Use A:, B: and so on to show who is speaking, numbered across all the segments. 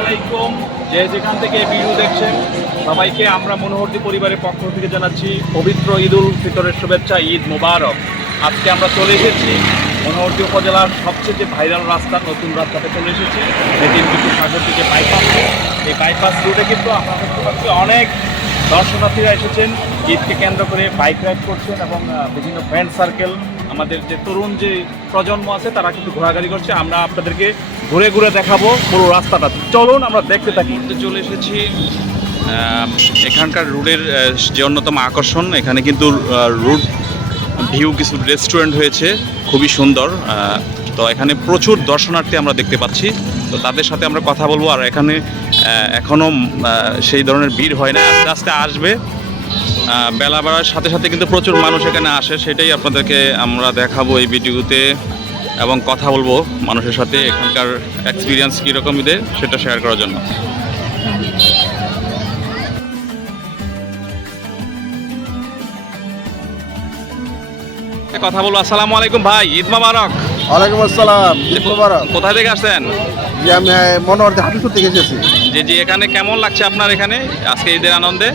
A: আলাইকুম যে যেখান থেকে ভিডিও দেখছেন, সবাইকে আমরা মনোহরদি পরিবারের পক্ষ থেকে জানাচ্ছি পবিত্র ঈদ উল ফিতরের শুভেচ্ছা, ঈদ মোবারক। আজকে আমরা চলে এসেছি মনোহরদি উপজেলার সবচেয়ে যে ভাইরাল রাস্তা, নতুন রাস্তাতে চলে এসেছি। এটি কিন্তু সাগর দিকে বাইপাস এই বাইপাস রুটে কিন্তু আমরা দেখতে অনেক দর্শনার্থীরা এসেছেন। ঈদকে কেন্দ্র করে বাইক রাইড করছেন এবং বিভিন্ন ফ্রেন্ড সার্কেল আমাদের যে তরুণ যে প্রজন্ম আছে, তারা কিন্তু ঘোরাঘুরি করছে। আমরা আপনাদেরকে ঘুরে ঘুরে দেখাবো পুরো রাস্তাটা। চলুন আমরা দেখতে থাকি। চলে এসেছি এখানকার রুটের যে অন্যতম আকর্ষণ। এখানে কিন্তু রুট ভিউ কিছু রেস্টুরেন্ট হয়েছে খুবই সুন্দর। তো এখানে প্রচুর দর্শনার্থী আমরা দেখতে পাচ্ছি। তো তাদের সাথে আমরা কথা বলব আর এখানে আহ, এখনও সেই ধরনের ভিড় হয় না আস্তে আস্তে আসবে। বেলা বাড়ার সাথে সাথে কিন্তু প্রচুর মানুষ এখানে আসে সেটাই আপনাদেরকে আমরা দেখাবো এই ভিডিওতে। এবং কথা বলব মানুষের সাথে এখানকার এক্সপিরিয়েন্স কীরকম ঈদের সেটা শেয়ার করার জন্য। কথা বলব আসসালামু আলাইকুম ভাই ঈদ মোবারক।
B: ওয়ালাইকুম আসসালাম ঈদ মোবারক।
A: কোথায় থেকে আসছেন?
B: জি আমি মনোহরদি হাটুসুর থেকে এসেছি।
A: যে যে এখানে কেমন লাগছে আপনার এখানে? আজকে ঈদের আনন্দে?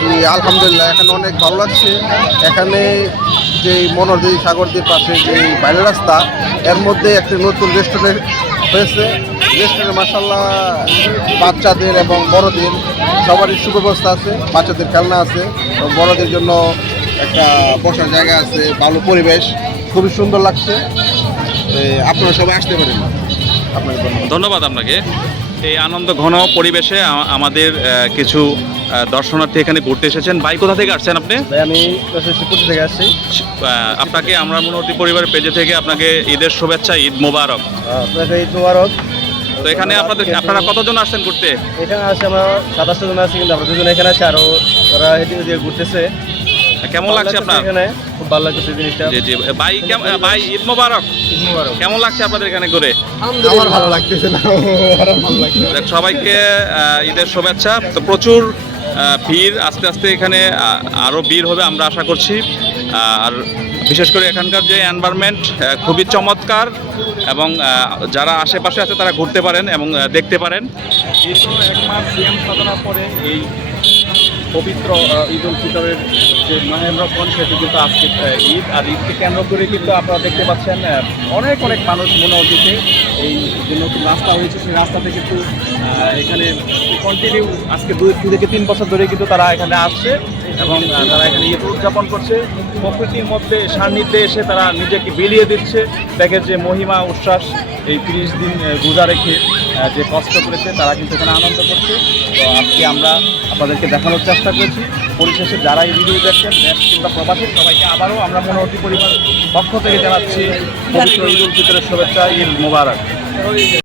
B: জি আলহামদুলিল্লাহ এখানে অনেক ভালো লাগছে। এখানে যে মনোহরদি সাগরদির পাশে যে বাইরে রাস্তা, এর মধ্যে একটি নতুন রেস্টুরেন্ট হয়েছে। রেস্টুরেন্টে মাসাল্লাহ বাচ্চাদের এবং বড়দের সবারই সুব্যবস্থা আছে, বাচ্চাদের খেলনা আছে বড়দের জন্য একটা বসার জায়গা আছে, ভালো পরিবেশ, খুবই সুন্দর লাগছে। আপনারা সবাই আসতে পারেন। আপনাকে ধন্যবাদ।
A: আপনাকে। এই আনন্দ ঘন পরিবেশে আমাদের কিছু দর্শনার্থী এখানে ঘুরতে এসেছেন। ভাই কোথা থেকে আসছেন আপনি?
B: আমি শিবপুর থেকে আসছি।
A: আপনাকে আমরা মনোহরী পরিবারের পেজে থেকে আপনাকে ঈদের শুভেচ্ছা ঈদ মোবারক।
B: আপনাকে ঈদ মোবারক।
A: তো এখানে আপনাদের আপনারা কতজন আসছেন ঘুরতে?
B: এখানে আছে আমরা সাতাশটা জন আছি কিন্তু আমরা দুজন এখানে আছি আরও ওরা হেঁটে হেঁটে ঘুরতেছে।
A: কেমন লাগছে আপনার?
B: এখানে খুব ভালো লাগছে জিনিসটা।
A: জি জি। ভাই কেম- ভাই ঈদ মোবারক। কেমন লাগছে আপনাদের এখানে ঘুরে?
B: আমার ভালো লাগতেছে না। আমার ভালো লাগছে
A: দেখ, সবাইকে ঈদের শুভেচ্ছা। তো প্রচুর ভিড় আস্তে আস্তে এখানে আরও ভিড় হবে আমরা আশা করছি। আর বিশেষ করে এখানকার যে এনভায়রনমেন্ট খুবই চমৎকার এবং যারা আশেপাশে আছে তারা ঘুরতে পারেন এবং দেখতে পারেন। এক মাস সিএম সাধনার পরে এই পবিত্র ঈদ উল ফিতরের যে মাহেন্দ্রক্ষণ সেটি কিন্তু আজকে ঈদ। আর ঈদকে কেন্দ্র করে কিন্তু আপনারা দেখতে পাচ্ছেন অনেক অনেক মানুষ মনে মনোদিতে এই যে নতুন রাস্তা হয়েছে, সেই রাস্তাতে কিন্তু এখানে কন্টিনিউ আজকে দুই থেকে তিন বছর ধরে কিন্তু তারা এখানে আসছে এবং তারা এখানে ঈদ উদযাপন করছে। প্রকৃতির মধ্যে, সান্নিধ্যে এসে তারা নিজেকে বিলিয়ে দিচ্ছে। দেখের যে মহিমা, উচ্ছ্বাস এই তিরিশ দিন রোজা রেখে যে কষ্ট করেছে, তারা কিন্তু এখানে আনন্দ করছে। তো আজকে আমরা আপনাদেরকে দেখানোর চেষ্টা করেছি। পরিশেষে যারা এই ভিডিও দেখছেন, দেশ কিংবা প্রবাসী, সবাইকে আবারও আমরা মনোহরী পরিবার পক্ষ থেকে জানাচ্ছি, পবিত্র ঈদ উল ফিতরের শুভেচ্ছা, ঈদ মোবারক।